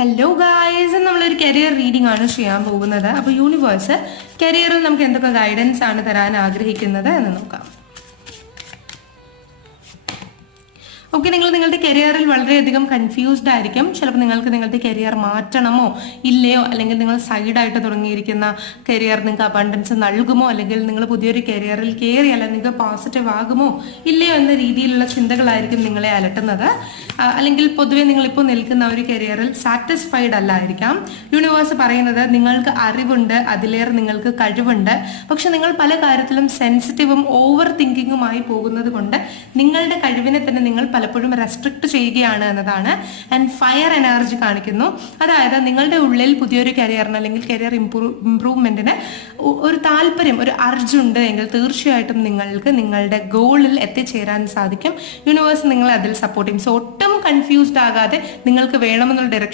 Hello guys, നമ്മളൊരു career reading ആണ് ചെയ്യാൻ പോകുന്നത്. അപ്പോൾ യൂണിവേഴ്സ് കരിയറിൽ നമുക്ക് എന്തൊക്കെ ഗൈഡൻസ് ആണ് തരാൻ ആഗ്രഹിക്കുന്നത് എന്ന് നോക്കാം. ഓക്കെ, നിങ്ങൾ നിങ്ങളുടെ കരിയറിൽ വളരെയധികം കൺഫ്യൂസ്ഡ് ആയിരിക്കും. ചിലപ്പോൾ നിങ്ങൾക്ക് നിങ്ങളുടെ കരിയർ മാറ്റണമോ ഇല്ലയോ, അല്ലെങ്കിൽ നിങ്ങൾ സൈഡായിട്ട് തുടങ്ങിയിരിക്കുന്ന കരിയർ നിങ്ങൾക്ക് അബണ്ടൻസ് നൽകുമോ, അല്ലെങ്കിൽ നിങ്ങൾ പുതിയൊരു കരിയറിൽ കയറിയാൽ നിങ്ങൾക്ക് പോസിറ്റീവ് ആകുമോ ഇല്ലയോ എന്ന രീതിയിലുള്ള ചിന്തകളായിരിക്കും നിങ്ങളെ അലട്ടുന്നത്. അല്ലെങ്കിൽ പൊതുവെ നിങ്ങളിപ്പോൾ നിൽക്കുന്ന ഒരു കരിയറിൽ സാറ്റിസ്ഫൈഡ് അല്ലായിരിക്കാം. യൂണിവേഴ്സ് പറയുന്നത് നിങ്ങൾക്ക് അറിവുണ്ട്, അതിലേറെ നിങ്ങൾക്ക് കഴിവുണ്ട്, പക്ഷെ നിങ്ങൾ പല കാര്യത്തിലും സെൻസിറ്റീവും ഓവർ തിങ്കിങ്ങുമായി പോകുന്നത് കൊണ്ട് നിങ്ങളുടെ കഴിവിനെ തന്നെ നിങ്ങൾ പലപ്പോഴും റെസ്ട്രിക്ട് ചെയ്യുകയാണ് എന്നതാണ്. ആൻഡ് ഫയർ എനർജി കാണിക്കുന്നു. അതായത് നിങ്ങളുടെ ഉള്ളിൽ പുതിയൊരു കരിയറിന് അല്ലെങ്കിൽ കരിയർ ഇംപ്രൂവ്മെന്റിന് ഒരു താല്പര്യം, ഒരു അർജുണ്ട് എങ്കിൽ തീർച്ചയായിട്ടും നിങ്ങൾക്ക് നിങ്ങളുടെ ഗോളിൽ എത്തിച്ചേരാൻ സാധിക്കും. യൂണിവേഴ്സ് നിങ്ങളെ അതിൽ സപ്പോർട്ട് ചെയ്യും. സോ ഒട്ടും കൺഫ്യൂസ്ഡ് ആകാതെ നിങ്ങൾക്ക് വേണമെന്നുള്ള ഡയറക്ഷൻ